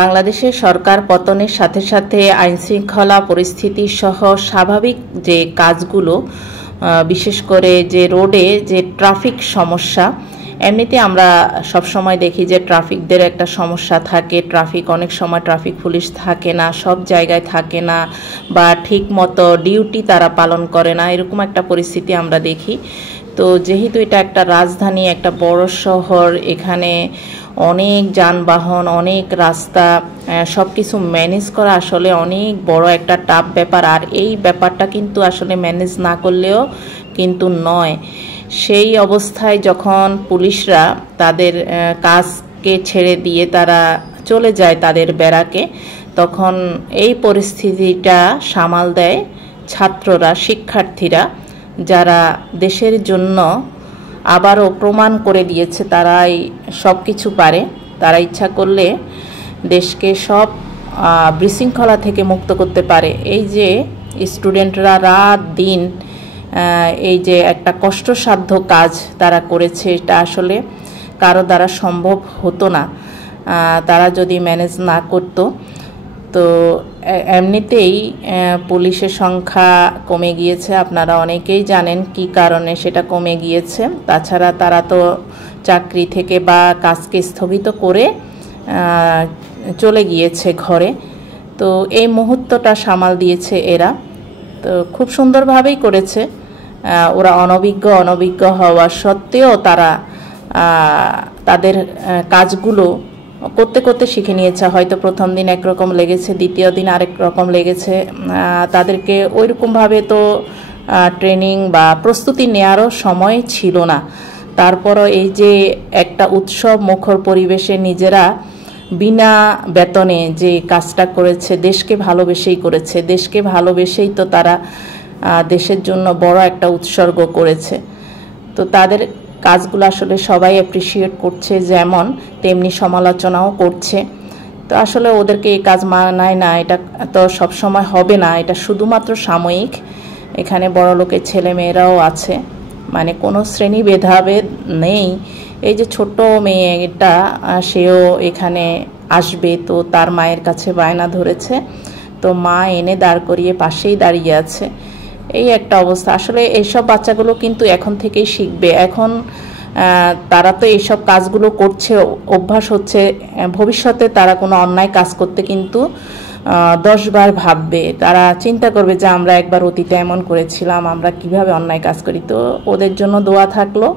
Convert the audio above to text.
বাংলাদেশের সরকার পতনের সাথে সাথে আইনশৃঙ্খলা পরিস্থিতি সহ স্বাভাবিক যে কাজগুলো, বিশেষ করে যে রোডে যে ট্রাফিক সমস্যা, এমনিতে আমরা সবসময় দেখি যে ট্রাফিকদের একটা সমস্যা থাকে। ট্রাফিক অনেক সময় ট্রাফিক পুলিশ থাকে না, সব জায়গায় থাকে না, বা ঠিক মতো ডিউটি তারা পালন করে না, এরকম একটা পরিস্থিতি আমরা দেখি। তো যেহেতু এটা একটা রাজধানী, একটা বড় শহর, এখানে অনেক যানবাহন, অনেক রাস্তা, সব কিছু ম্যানেজ করা আসলে অনেক বড় একটা টাফ ব্যাপার। আর এই ব্যাপারটা কিন্তু আসলে ম্যানেজ না করলেও কিন্তু নয়। সেই অবস্থায় যখন পুলিশরা তাদের কাজকে ছেড়ে দিয়ে তারা চলে যায় তাদের ব্যারাকে, তখন এই পরিস্থিতিটা সামাল দেয় ছাত্ররা, শিক্ষার্থীরা, যারা দেশের জন্য আবারও প্রমাণ করে দিয়েছে তারাই সব কিছু পারে। তারা ইচ্ছা করলে দেশকে সব বিশৃঙ্খলা থেকে মুক্ত করতে পারে। এই যে স্টুডেন্টরা রাত দিন এই যে একটা কষ্টসাধ্য কাজ তারা করেছে, এটা আসলে কারো দ্বারা সম্ভব হতো না তারা যদি ম্যানেজ না করতো। তো এমনিতেই পুলিশের সংখ্যা কমে গিয়েছে, আপনারা অনেকেই জানেন কি কারণে সেটা কমে গিয়েছে। তাছাড়া তারা তো চাকরি থেকে বা কাজকে স্থগিত করে চলে গিয়েছে ঘরে। তো এই মুহূর্তটা সামাল দিয়েছে এরা, তো খুব সুন্দরভাবেই করেছে। ওরা অনভিজ্ঞ হওয়া সত্ত্বেও তারা তাদের কাজগুলো করতে করতে শিখে নিয়েছে। হয়তো প্রথম দিন একরকম লেগেছে, দ্বিতীয় দিন আরেক রকম লেগেছে। তাদেরকে ওইরকমভাবে তো ট্রেনিং বা প্রস্তুতি নেওয়ারও সময় ছিল না। তারপরও এই যে একটা উৎসব মুখর পরিবেশে নিজেরা বিনা বেতনে যে কাজটা করেছে, দেশকে ভালোবেসেই করেছে। দেশকে ভালোবেসেই তো তারা দেশের জন্য বড় একটা উৎসর্গ করেছে। তো তাদের কাজগুলো আসলে সবাই অ্যাপ্রিসিয়েট করছে, যেমন তেমনি সমালোচনাও করছে। তো আসলে ওদেরকে এই কাজ মানায় না, এটা তো সবসময় হবে না, এটা শুধুমাত্র সাময়িক। এখানে বড় লোকের ছেলে মেয়েরাও আছে, মানে কোনো শ্রেণী ভেদাভেদ নেই। এই যে ছোট মেয়েটা, সেও এখানে আসবে, তো তার মায়ের কাছে বায়না ধরেছে, তো মা এনে দাঁড় করিয়ে পাশেই দাঁড়িয়ে আছে। এই একটা অবস্থা। আসলে এইসব বাচ্চাগুলো কিন্তু এখন থেকেই শিখবে। এখন তারা তো এইসব কাজগুলো করছে, অভ্যাস হচ্ছে। ভবিষ্যতে তারা কোনো অন্যায় কাজ করতে কিন্তু 10 বার ভাববে। তারা চিন্তা করবে যে আমরা একবার অতীতে এমন করেছিলাম, আমরা কিভাবে অন্যায় কাজ করি। তো ওদের জন্য দোয়া থাকলো।